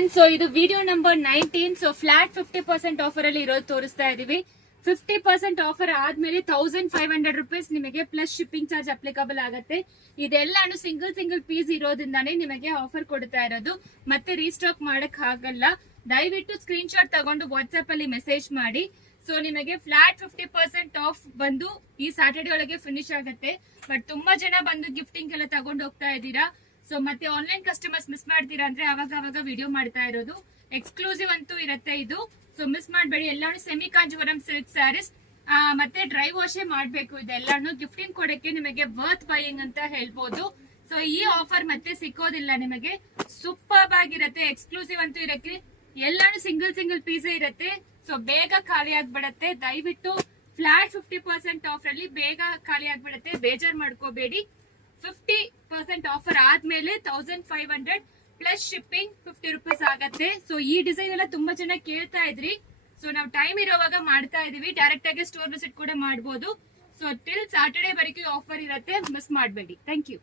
Friends, so ಇದು video number 19. So flat 50% offer ಅಲ್ಲಿ ಇರೋದು ತೋರಿಸ್ತಾ ಇದೀವಿ. 50% ಆಫರ್ ಆದ್ಮೇಲೆ 1500 ರುಪೀಸ್ ನಿಮಗೆ ಪ್ಲಸ್ ಶಿಪ್ಪಿಂಗ್ ಚಾರ್ಜ್ ಅಪ್ಲಿಕಬಲ್ ಆಗುತ್ತೆ. ಇದೆಲ್ಲಾನು ಸಿಂಗಲ್ ಪೀಸ್ ಇರೋದ್ರಿಂದಾನೇ ನಿಮಗೆ ಆಫರ್ ಕೊಡ್ತಾ ಇರೋದು. ಮತ್ತೆ ರೀಸ್ಟಾಕ್ ಮಾಡಕ್ ಆಗಲ್ಲ. ದಯವಿಟ್ಟು ಸ್ಕ್ರೀನ್ ಶಾಟ್ ತಗೊಂಡು ವಾಟ್ಸ್ಆಪ್ ಅಲ್ಲಿ ಮೆಸೇಜ್ ಮಾಡಿ. ಸೊ ನಿಮಗೆ ಫ್ಲಾಟ್ 50% ಆಫ್ ಬಂದು ಈ ಸ್ಯಾಟರ್ಡೆ ಒಳಗೆ ಫಿನಿಶ್ ಆಗುತ್ತೆ. ಬಟ್ ತುಂಬಾ ಜನ ಬಂದು ಗಿಫ್ಟಿಂಗ್ ಎಲ್ಲ ತಗೊಂಡು ಹೋಗ್ತಾ ಇದ್ದೀರಾ. ಸೊ ಮತ್ತೆ ಆನ್ಲೈನ್ ಕಸ್ಟಮರ್ಸ್ ಮಿಸ್ ಮಾಡ್ತೀರಾ ಅಂದ್ರೆ ಅವಾಗ ವಿಡಿಯೋ ಮಾಡ್ತಾ ಇರೋದು. ಎಕ್ಸ್ಕ್ಲೂಸಿವ್ ಅಂತೂ ಇರುತ್ತೆ ಇದು. ಸೊ ಮಿಸ್ ಮಾಡಬೇಡಿ. ಎಲ್ಲಾನು ಸೆಮಿ ಕಾಂಜೀವರಂ ಸಿಲ್ಕ್ ಸ್ಯಾರೀಸ್ ಮತ್ತೆ ಡ್ರೈ ವಾಶೇ ಮಾಡ್ಬೇಕು. ಇದೆಲ್ಲಾನು ಗಿಫ್ಟಿಂಗ್ ಕೊಡಕ್ಕೆ ನಿಮಗೆ ವರ್ತ್ ಬೈಯಿಂಗ್ ಅಂತ ಹೇಳ್ಬೋದು. ಸೊ ಈ ಆಫರ್ ಮತ್ತೆ ಸಿಕ್ಕೋದಿಲ್ಲ ನಿಮಗೆ. ಸೂಪರ್ ಆಗಿರುತ್ತೆ. ಎಕ್ಸ್ಕ್ಲೂಸಿವ್ ಅಂತೂ ಇರಕ್ಕೆ ಎಲ್ಲಾನು ಸಿಂಗಲ್ ಪೀಸ್ ಇರುತ್ತೆ. ಸೊ ಬೇಗ ಖಾಲಿ ಆಗ್ಬಿಡತ್ತೆ. ದಯವಿಟ್ಟು ಫ್ಲಾಟ್ 50% ಆಫರ್ ಅಲ್ಲಿ ಬೇಗ ಖಾಲಿ ಆಗ್ಬಿಡತ್ತೆ. ಬೇಜಾರ್ ಮಾಡ್ಕೋಬೇಡಿ. 50% ಆಫರ್ ಆದ್ಮೇಲೆ 1500 ಪ್ಲಸ್ ಶಿಪ್ಪಿಂಗ್ 50 ರುಪೀಸ್ ಆಗತ್ತೆ. ಸೊ ಈ ಡಿಸೈನ್ ಎಲ್ಲ ತುಂಬಾ ಜನ ಕೇಳ್ತಾ ಇದ್ರಿ. ಸೊ ನಾವು ಟೈಮ್ ಇರೋವಾಗ ಮಾಡ್ತಾ ಇದೀವಿ. ಡೈರೆಕ್ಟ್ ಆಗಿ ಸ್ಟೋರ್ ವಿಸಿಟ್ ಕೂಡ ಮಾಡಬಹುದು. ಸೊ ಟಿಲ್ ಸ್ಯಾಟರ್ಡೆ ವರೆಗೂ ಆಫರ್ ಇರುತ್ತೆ. ಮಿಸ್ ಮಾಡಬೇಡಿ. Thank you.